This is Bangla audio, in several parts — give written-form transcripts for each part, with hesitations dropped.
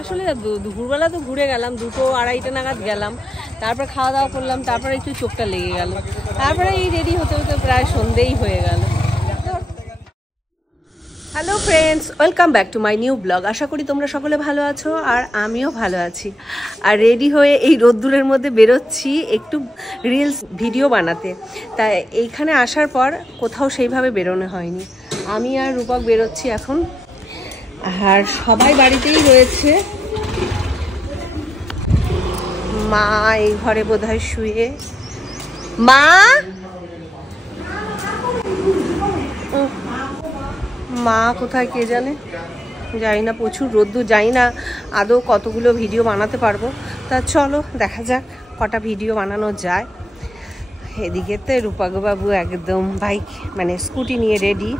আসলে দুপুরবেলা তো ঘুরে গেলাম, 2-2:30 নাগাদ গেলাম, তারপর খাওয়া দাওয়া করলাম, তারপরে একটু চোখটা লেগে গেল, তারপরে এই রেডি হতে হতে প্রায় সন্ধেই হয়ে গেল। Hello friends, welcome back to my new blog. আশা করি তোমরা সকলে ভালো আছো আর আমিও ভালো আছি। আর রেডি হয়ে এই রোদ্দুরের মধ্যে বেরোচ্ছি একটু রিলস ভিডিও বানাতে। তাই এইখানে আসার পর কোথাও সেইভাবে বেরোনো হয়নি। আমি আর রূপক বেরোচ্ছি এখন, আর সবাই বাড়িতেই রয়েছে। মা এই ঘরে বোধহয় শুয়ে। মা মা কোথায় কে জানে, জানি না, প্রচুর রোদ্দুর, জানি না আদৌ কতগুলো ভিডিও বানাতে পারবো। তা চলো দেখা যাক কটা ভিডিও বানানো যায়। এদিকে তো রূপকবাবু একদম বাইক মানে স্কুটি নিয়ে রেডি।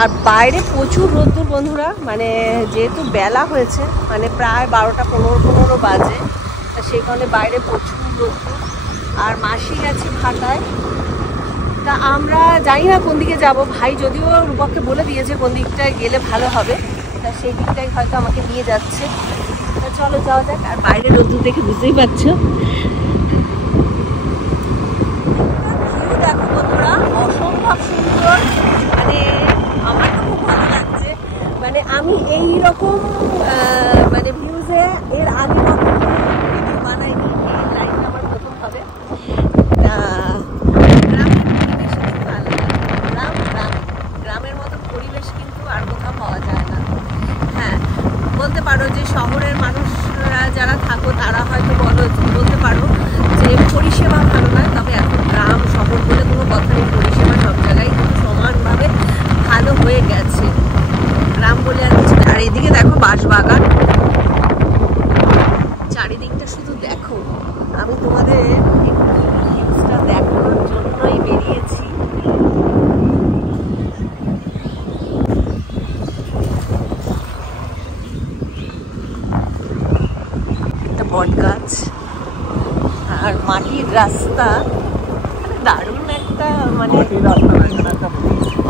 আর বাইরে প্রচুর রোদ্দুর বন্ধুরা, মানে যেহেতু বেলা হয়েছে, মানে প্রায় 12টা 15 বাজে, তা সেই কারণে বাইরে প্রচুর রোদ্দুর। আর মাসি গেছে খাটায়। তা আমরা জানি না কোন দিকে যাব। ভাই যদিও রূপককে বলে দিয়েছে কোন দিকটায় গেলে ভালো হবে, তা সেই দিকটাই হয়তো আমাকে নিয়ে যাচ্ছে। তা চলো যাওয়া যাক। আর বাইরে রোদ্দুর দেখে বুঝতেই পারছো, দেখো বন্ধুরা, অসম্ভব সুন্দর। মানে আমার তো খুব ভালো লাগছে। মানে আমি এইরকম মানে ভিউজে এর আগে ভিডিও বানাইনি, এই লাইনটা আমার প্রথম হবে। তা গ্রামের মতো পরিবেশ কিন্তু আর কোথাও পাওয়া যায় না। হ্যাঁ, বলতে পারো যে শহরের মানুষরা যারা থাকো তারা হয়তো বলতে পারো যে পরিষেবা ভালো নয়, তবে এখন গ্রাম শহর বলে কোনো কথা নেই, পরিষেবা সব জায়গায় কিন্তু সমানভাবে ভালো হয়ে গেছে। গ্রাম বলে আর কিছু। আর এদিকে দেখো বাঁশবাগান, চারিদিকটা শুধু দেখো। আমি তোমাদের ভিউজটা দেখানোর জন্যই বেরিয়েছি। বট গাছ আর মাটির রাস্তা, দারুণ একটা মানে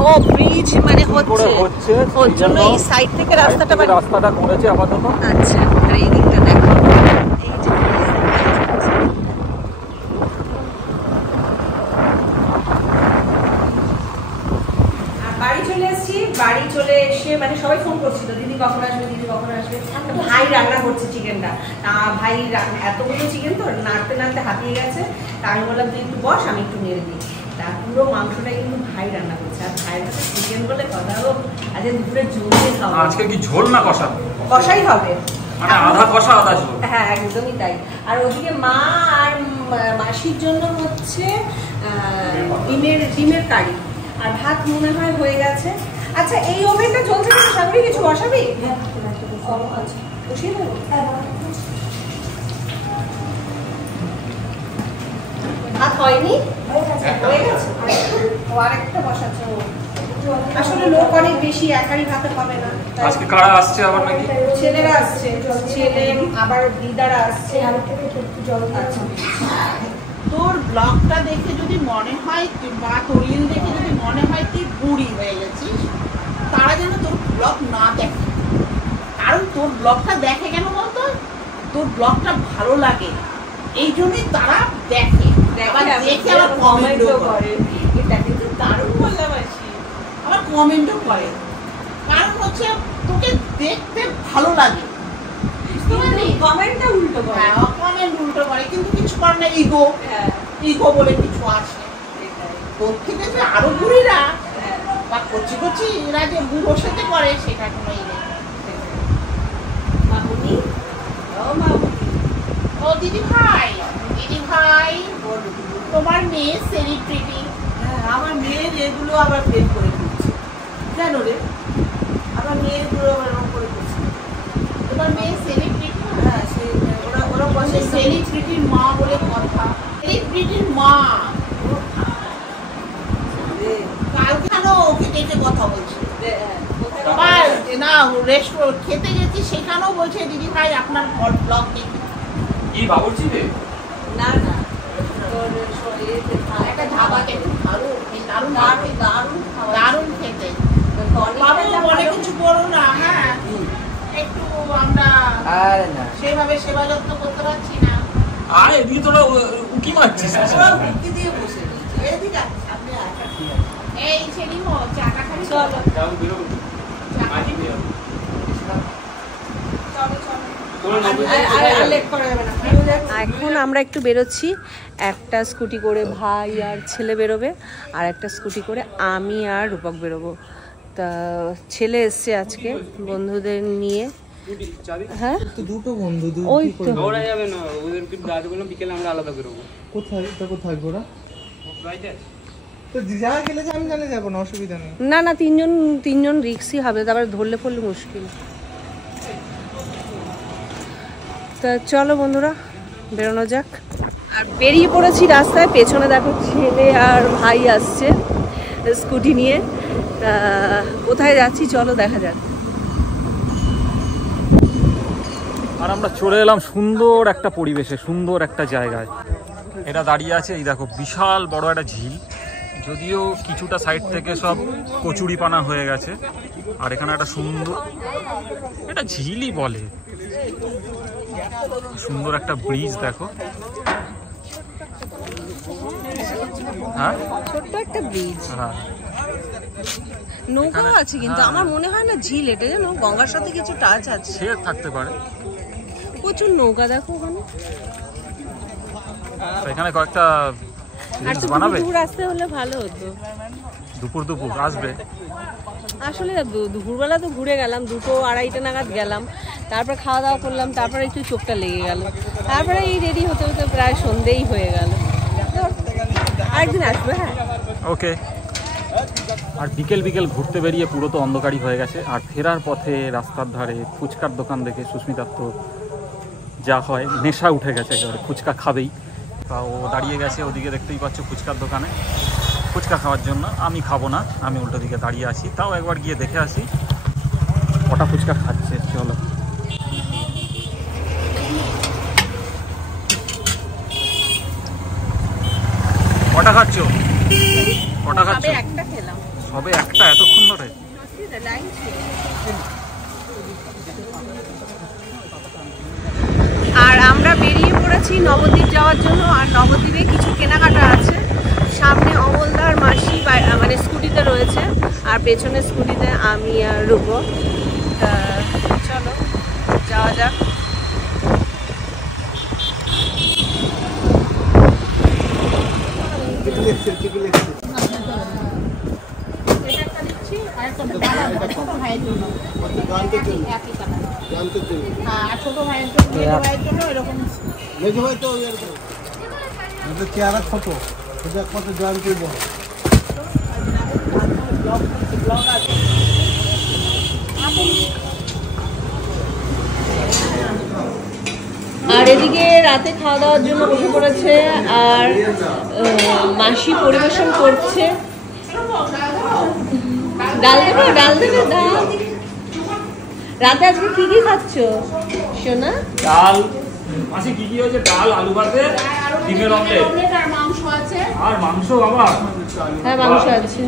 ও ব্রিজ মানে হচ্ছে, ওর জন্য এই সাইড থেকে রাস্তাটা করেছে আপাতত। আচ্ছা, আর এই দিকটা দেখো, এই যে বাড়ি চলে এসেছি। বাড়ি চলে এসে মানে সবাই ফোন করছিল, দিদি কখন আসবে, দিদি কখন আসবে। ভাই রান্না করছে চিকেনটা। ভাই এতগুলো চিকেন তো নাড়তে নাড়তে হাতিয়ে গেছে। তা আমি বললাম তুই একটু বস, আমি একটু নেড়ে দিই। তা পুরো মাংসটা কিন্তু ভাই রান্না করছে। আর ভাইয়ের কাছে চিকেন বলে কথা হোক, আজকে দুপুরে জমিয়ে খাওয়া। আজকে কি ঝোল না কষা? কষাই হবে, মানে আধা কষা আধা ঝোল। হ্যাঁ একদমই তাই। আর ওদিকে মা আর মাসির জন্য হচ্ছে ডিমের কারি, আর ভাত মনে হয় হয়ে গেছে। আচ্ছা, এই ওভেনটা চলছে না, সামনে কিছু বসাবি? বসিয়ে দেবো। ভাত হয়নি, হয়ে গেছে। ও আরেকটা বসাচ্ছে। আসলে লোক অনেক বেশি, একারই ভাতে হবে না। আজকে কারা আসছে আবার নাকি? ছেলেরা আসছে, ছেলে আবার দিদারা আসছে। তোর ব্লগটা দেখে যদি মনে হয় বা তোর রিল দেখে যদি মনে হয় তুই বুড়ি হয়ে গেছিস, তারা যেন তোর ব্লগ না দেখে। কারণ তোর ব্লগটা দেখে কেন বলতো, তোর ব্লগটা ভালো লাগে, এই জন্যই তারা দেখে। দেখে আবার কমেন্টও করে। এটা কিন্তু দারুণ বললাবাসি, আবার কমেন্টও করে। কারণ হচ্ছে তোকে দেখতে ভালো লাগে। কমেন্টটা উল্টো করে, কমেন্ট উল্টো করে, কিন্তু কিছু করে না। ইগো বলে কিছু আছে। তোর থেকে যে আরো বুড়িরা বা কচি কচি এরা যে বুড়োর সাথে করে, সেটা কোনো মামুনি, ও দিদি ভাই তোমার মেয়ে সেলিব্রিটি। আমার মেয়ের এগুলো আবার ফেল করে দিচ্ছে। কেন রে? আমার মেয়েগুলো আবার এরকম করে দিচ্ছে। তোমার মেয়ে সেলিব্রিটি? হ্যাঁ, ওরা বসে সেলিব্রিটির মা বলে কথা। সেলিব্রিটির মা কালখানো ওকে দেখে কথা বলছে। না, রেস্টুরেন্ট খেতে গেছি, সেখানেও বলছে দিদি ভাই আপনার ব্লগ দেখি। কি বাবুর্চি রে? না না, একটা ধাবাতে দারুণ খেতে। বাবু বলে কিছু করো না। হ্যাঁ, একটু আমরা আরে না সেভাবে সেবা যত্ন করতে পারছি না। আর এদিকে তোরা উকি মারছিস ওরা বুদ্ধি দিয়ে বসে রয়েছে। এদিকে আয়, আপনি আয়। এই ছেড়িমো, চাটা খাবি? চলো। চা খাবি? আর লেট করা যাবে না। এখন আমরা একটু বেরোচ্ছি, একটা স্কুটি করে ভাই আর ছেলে বেরোবে, আর একটা স্কুটি করে আমি আর রূপক বেরোবো। তা ছেলে এসছে আজকে বন্ধুদের নিয়ে। হ্যাঁ তো দুটো বন্ধু ওই তো ওরা যাবে না, ওদেরকে রাত বললাম বিকেলে আমরা আলাদা বেরোবো। কোথায় এটা কোথায় ঘোরা তো যারা গেলে যে আমি জানে যাবো না, অসুবিধা নেই। না না, তিনজন রিক্সই হবে, তারপরে ধরলে পড়লে মুশকিল। তা চলো বন্ধুরা বেরোনো যাক। আর বেরিয়ে পড়েছি রাস্তায়, পেছনে দেখো ছেলে আর ভাই আসছে স্কুটি নিয়ে। তা কোথায় যাচ্ছি চলো দেখা যাক। আর আমরা চলে এলাম সুন্দর একটা পরিবেশে, সুন্দর একটা জায়গায়। এটা দাঁড়িয়ে আছে, এই দেখো বিশাল বড় একটা ঝিল, যদিও কিছুটা সাইড থেকে সব কচুরিপানা হয়ে গেছে। আর এখানে একটা সুন্দর, এটা ঝিলই বলে, সুন্দর একটা ব্রিজ দেখো। হ্যাঁ ছোট্ট একটা ব্রিজ, হ্যাঁ, নৌকাও আছে কিন্তু আমার মনে হয় না ঝিল এটা, যেন গঙ্গার সাথে কিছু টাচ আছে। সে থাকতে পারে। প্রচুর নৌকা দেখো ওখানে। তো এখানে কয়েকটা আর রিলস বানাবে। দুপুর আসতে হলে ভালো হতো। দুপুর আসবে। আসলে দুপুরবেলা তো ঘুরে গেলাম, 2-2:30 নাগাদ গেলাম, তারপর খাওয়া দাওয়া করলাম, তারপরে একটু চোখটা লেগে গেল, তারপরে এই রেডি হতে হতে প্রায় সন্ধেই হয়ে গেল। আরেকদিন আসবে। হ্যাঁ ওকে। আর বিকেল ঘুরতে বেরিয়ে পুরো তো অন্ধকারই হয়ে গেছে। আর ফেরার পথে রাস্তার ধারে ফুচকার দোকান দেখে সুস্মিতার তো যা হয় নেশা উঠে গেছে, একেবারে ফুচকা খাবেই। তা ও দাঁড়িয়ে গেছে ওদিকে, দেখতেই পাচ্ছ ফুচকার দোকানে ফুচকা খাওয়ার জন্য। আমি খাবো না, আমি উল্টো দিকে দাঁড়িয়ে আছি। তাও একবার গিয়ে দেখে আসি কটা ফুচকা খাচ্ছে। চলো। কটা খাচ্ছ? কটা খাচ্ছ? একটা খেলাম। সবে একটা? এতক্ষণ ধরে? আর আমরা বেরিয়ে পড়েছি নবদ্বীপ যাওয়ার জন্য। আর নবদ্বীপে কিছু কেনাকাটা আছে। সামনে অমলদার মাসি মানে স্কুটিতে রয়েছে, আর পেছনে স্কুটিতে আমি আর রূপ। চলো যাওয়া যাক। ছোট ভাইয়ের জন্য ছোট ভাইয়ের জন্য, মেজো ভাইয়ের জন্য এরকম। মেজো ভাই তো চেহারা ছোট, সেটা একমাত্র জয়েন করবো। আর এদিকে রাতে খাওয়া দাওয়ার জন্য বসে পড়েছে, আর মাসি পরিবেশন করছে। ডাল দেবে ডাল। রাতে আজকে কি কি খাচ্ছ সোনা? ডাল। মাসি কি কি হয়েছে? ডাল, আলু ভাতে, ডিমের অমলেট আর মাংস আছে। আর মাংস। বাবা হ্যাঁ মাংস আছে,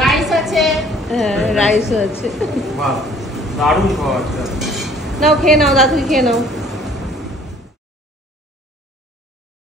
রাইস আছে। হ্যাঁ রাইসও আছে। বাহ, দারুণ খাওয়া। নাও খেয়ে নাও, দাদু খেয়ে নাও।